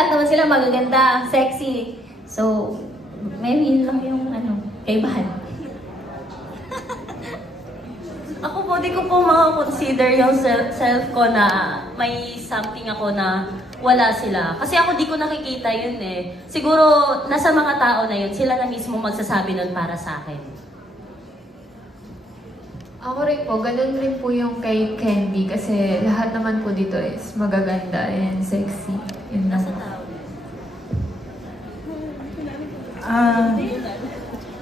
lahat naman sila magaganda, sexy. So, maybe yun lang yung kaibahan. Ako po, di ko po consider yung self ko na may something ako na wala sila. Kasi ako di ko nakikita yun eh. Siguro, nasa mga tao na yun, sila na mismo magsasabi nun para sa akin. Ako rin po, ganun rin po yung kay Candy kasi lahat naman po dito is magaganda and sexy. Yun Nasa tao.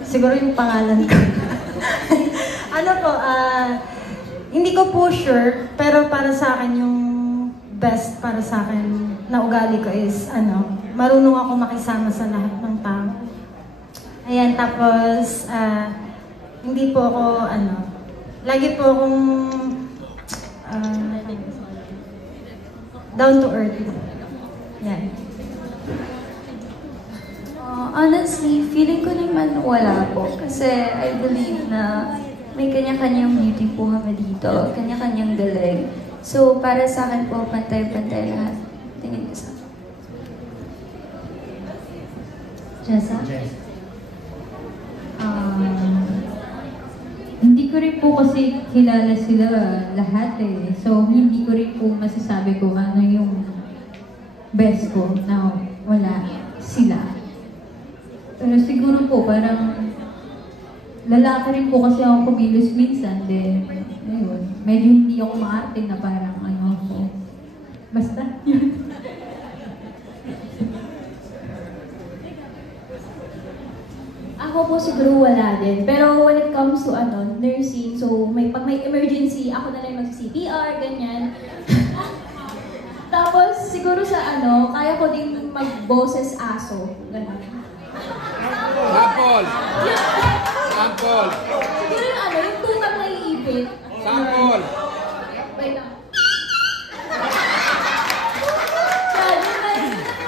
Siguro yung pangalan ko. Hindi ko po sure, pero para sa akin yung best para sa akin na ugali ko is marunong ako makisama sa lahat ng tao. Ayan, tapos hindi po ako lagi po akong down to earth. Yan. Honestly, feeling ko naman wala po. Kasi I believe na may kanya-kanyang beauty po kami dito. Kanya-kanyang galing. So, para sa akin po, pantay-pantay lahat. Tingin ko sa akin. Jessa? Hindi ko rin po kasi kilala sila lahat eh. So, hindi ko rin po masasabi ko ano yung best ko na wala sila. Pero siguro po, parang lalaki rin po kasi ako kumilos minsan. Then, ayun, medyo hindi ako maarte na parang ako. Basta, yun. Ako po siguro wala din. Pero when it comes to nursing, so pag may emergency, ako na lang mag-CPR, ganyan. Tapos siguro sa kaya ko din mag-boses aso, ganyan. Sample! Sample! Siguro yung tutang na iipit. Sample! Wait lang.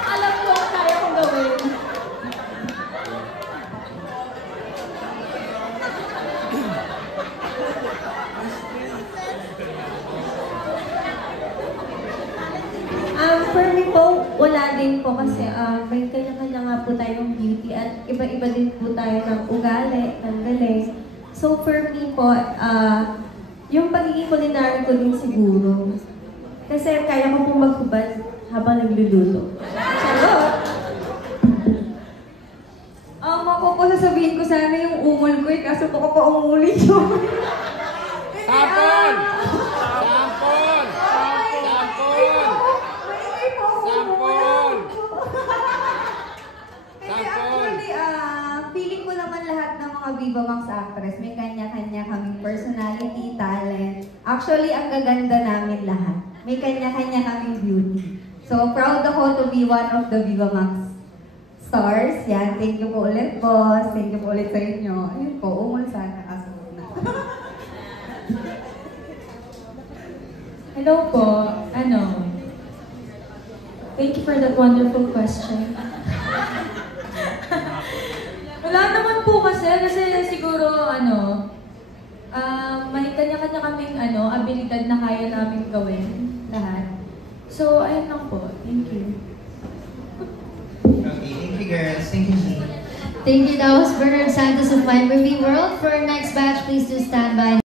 Alam ko kaya kong gawin. For me po, wala din po kasi may kanya-kanya nga po tayong beauty at iba-iba din po tayo ng ugali, ng galing. So for me po, yung pagiging culinary ko din siguro. Kasi kaya ko pong maghubad habang nagluluto. Charot! Ako po sasabihin ko sana yung umol ko kaso po ko pa umuli yun. Sample! Sample! Feeling ko naman lahat ng mga Viva Max actress, may kanya-kanya kaming personality, talent. Actually, ang gaganda namin lahat. May kanya-kanya kaming beauty. So, proud ako to be one of the Viva Max stars. Yan, thank you po ulit, boss. Thank you po ulit sa inyo. Ayun po, umul sana kaso na. Hello po, thank you for that wonderful question. Wala naman po kasi siguro may kanya-kanya kaming abilidad na kaya namin gawin lahat. So, ayun lang po. Thank you. Okay, thank you girls. Thank you. Thank you. That was Bernard Santos of My Movie World. For our next batch, please do stand by.